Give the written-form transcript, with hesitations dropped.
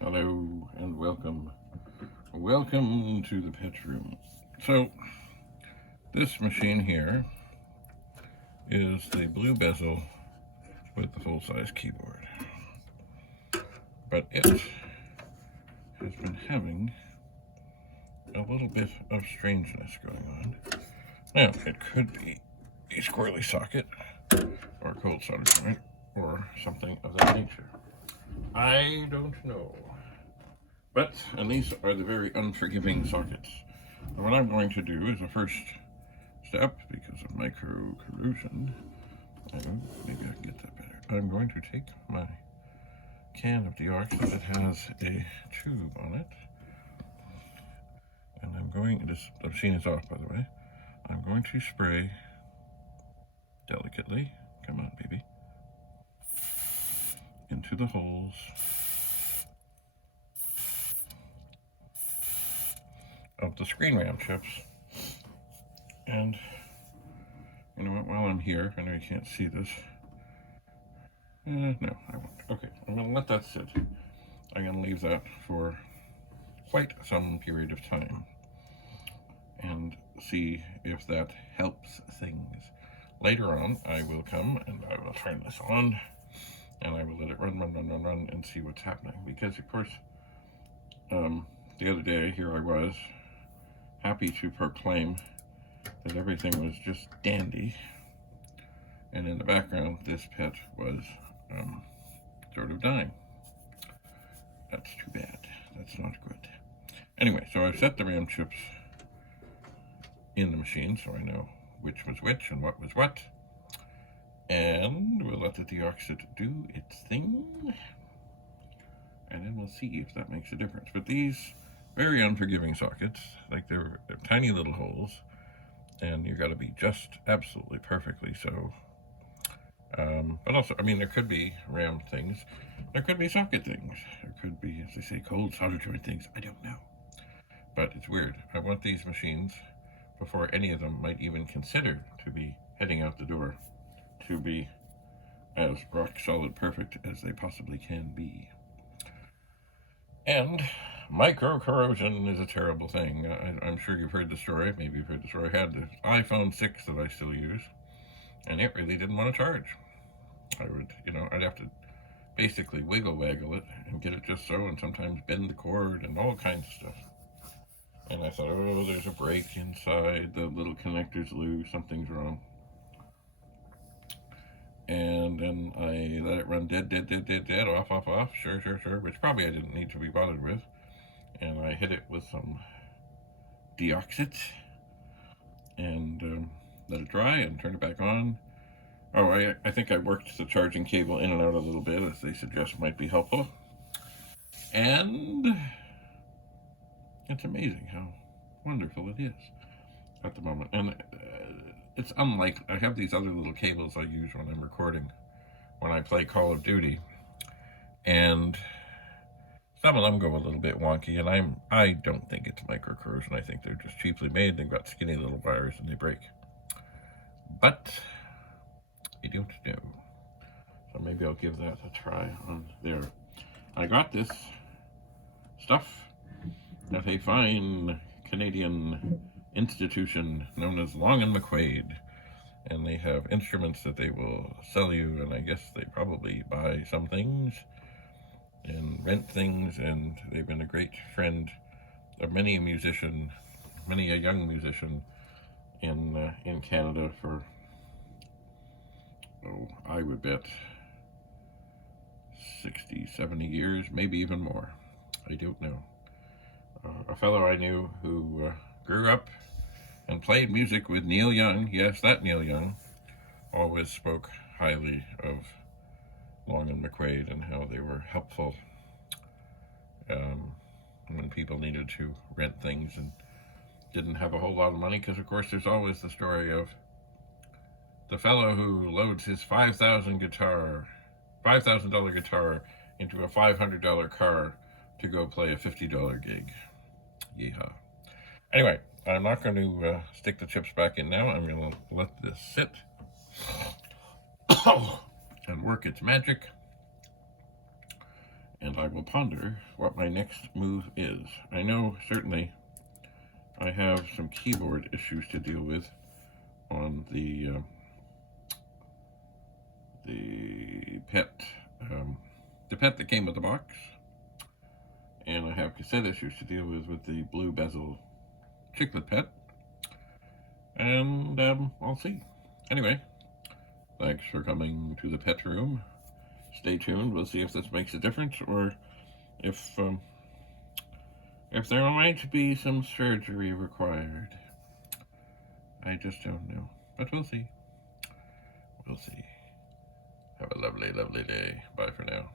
Hello and welcome. Welcome to the pet room. So, this machine here is the Blue Bezel with the full-size keyboard. But it has been having a little bit of strangeness going on. Now, it could be a squirrely socket or a cold solder joint or something of that nature. I don't know. But, and these are the very unforgiving sockets. And what I'm going to do is a first step, because of micro corrosion, maybe I can get that better. I'm going to take my can of DEOXIT that has a tube on it, and the machine is off, by the way. I'm going to spray delicately, come on baby, into the holes of the screen RAM chips. And you know what, while I'm here, I know you can't see this. No, I won't. Okay, I'm going to let that sit. I'm going to leave that for quite some period of time and see if that helps things. Later on, I will come and I will turn this on and I will let it run and see what's happening. Because, of course, the other day, here I was, happy to proclaim that everything was just dandy, and in the background this pet was sort of dying. That's too bad. That's not good. Anyway, so I've set the RAM chips in the machine so I know which was which and what was what, and we'll let the DEOXIT do its thing, and then we'll see if that makes a difference. But these very unforgiving sockets, like they're tiny little holes, and you got to be just absolutely perfectly so. But also, I mean, there could be RAM things, there could be socket things, there could be, as they say, cold solder joint things. I don't know, but it's weird. I want these machines, before any of them might even consider to be heading out the door, to be as rock solid perfect as they possibly can be. And micro corrosion is a terrible thing. I'm sure you've heard the story. Maybe you've heard the story. I had the iPhone 6 that I still use, and it really didn't want to charge. I'd have to basically waggle it and get it just so, and sometimes bend the cord and all kinds of stuff. And I thought, oh, there's a break inside, the little connector's loose, something's wrong. And then I let it run dead, off, sure, which probably I didn't need to be bothered with. And I hit it with some DEOXIT and let it dry and turn it back on. Oh, I think I worked the charging cable in and out a little bit, as they suggest might be helpful. And it's amazing how wonderful it is at the moment. And it's unlike, I have these other little cables I use when I'm recording, when I play Call of Duty, and some of them go a little bit wonky, and I don't think it's micro corrosion. I think they're just cheaply made. They've got skinny little wires and they break. But I don't know. So maybe I'll give that a try on there. I got this stuff at a fine Canadian institution known as Long and McQuaid, and they have instruments that they will sell you, and I guess they probably buy some things and rent things, and they've been a great friend of many a young musician in Canada for, I would bet 60, 70 years, maybe even more. I don't know. A fellow I knew who grew up and played music with Neil Young, yes, that Neil Young, always spoke highly of Long and McQuaid and how they were helpful when people needed to rent things and didn't have a whole lot of money, because of course there's always the story of the fellow who loads his $5,000 guitar into a $500 car to go play a $50 gig. Yeehaw. Anyway, I'm not going to stick the chips back in now. I'm going to let this sit and work its magic. And I will ponder what my next move is. I know certainly I have some keyboard issues to deal with on the pet that came with the box, and I have cassette issues to deal with the Blue Bezel chiclet pet, and I'll see. Anyway, thanks for coming to the pet room. Stay tuned. We'll see if this makes a difference, or if there might be some surgery required. I just don't know, but we'll see. We'll see. Have a lovely, lovely day. Bye for now.